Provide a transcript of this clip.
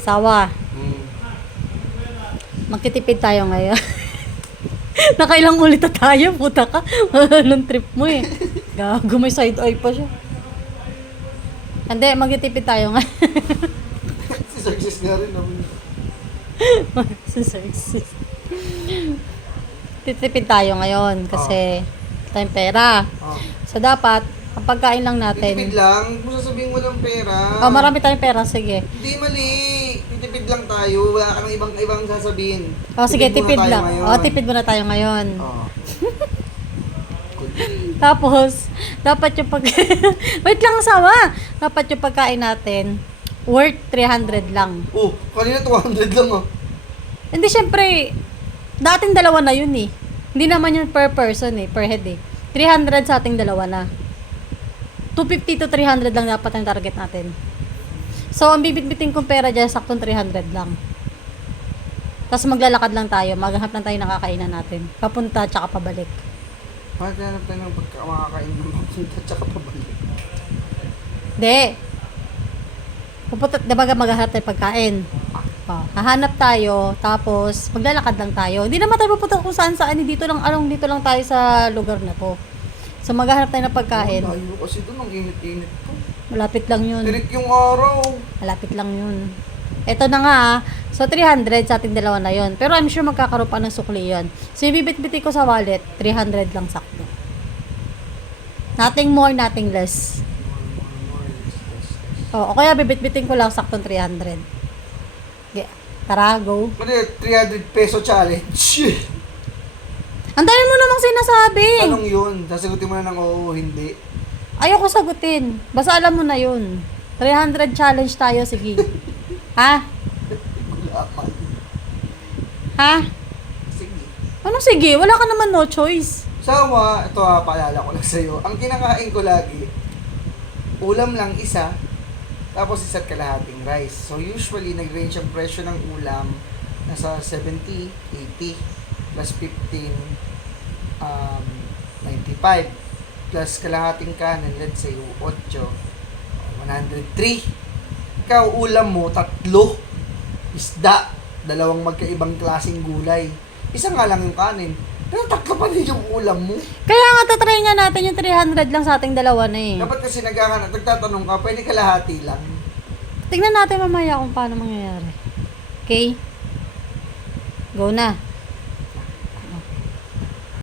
Sawa. Magtitipid tayo ngayon. Nakailang ulit na tayo, puta ka. Anong trip mo eh. Gago, may side eye pa siya. Hindi, magtitipid tayo ngayon. Si success nga rin naman. Success. Titipid tayo ngayon kasi tayong pera. So dapat, ang pagkain lang natin. Titipid lang? Kung sasabihin walang pera. Marami tayong pera, sige. Hindi mali. Titipid lang tayo. Wala ka ng ibang sasabihin. Sige, tipid muna tayo lang. ngayon. Tipid muna tayo ngayon. Good. Tapos, dapat yung Wait lang, asawa! Dapat yung pagkain natin, worth 300 lang. Kanina 200 lang Hindi, syempre, dating dalawa na yun eh. Hindi naman yun per person eh, per head eh. 300 sa ating dalawa na. 250 to 300 lang dapat ang target natin. So, ang bibit-biting kong pera dyan, saktong 300 lang. Tapos maglalakad lang tayo, maghanap lang tayo ng kakainan natin. Papunta, tsaka pabalik. Maghanap tayo ng makakain ng papunta tsaka pabalik. Hindi. Pupunta, diba maghanap tayo pagkain? Hahanap tayo, tapos maglalakad lang tayo. Hindi naman tayo pupunta kung saan-saan. Dito lang tayo sa lugar na to. So, maghanap tayo ng pagkain. Layo kasi doon, ang init-init po. Malapit lang yun. Tirik yung araw. Malapit lang yun. Ito na nga, so 300 sa ating dalawa na yun. Pero I'm sure magkakaroon pa ng sukli yun. So, ibibit-biti ko sa wallet, 300 lang sakto. Nothing more, nothing less. O kaya bibit-bitin ko lang saktong 300. Okay. Tara, go. 300 peso challenge. Ang dami mo namang sinasabi. Anong yun? Sasagutin mo na ng oo, hindi. Ayoko sagutin. Basta alam mo na yun. 300 challenge tayo, sige. Ha? Gulaman. Ha? Sige. Ano sige? Wala ka naman no choice. Sawa, ito paalala ko lang sa'yo. Ang kinakain ko lagi, ulam lang isa, tapos isa't kalahating rice. So usually, nag-range ang presyo ng ulam nasa 70, 80, plus 15, 95. Plus kalahating kanin, let's say, 8, 103. Ikaw, ulam mo, 3. Isda, 2 magkaibang klaseng gulay. Isa nga lang yung kanin. Pero 3 pa rin yung ulam mo. Kaya nga tatry nga natin yung 300 lang sa ating dalawa na eh. Dapat kasi nagtatanong ka, pwede kalahati lang. Tingnan natin mamaya kung paano mangyayari. Okay? Go na.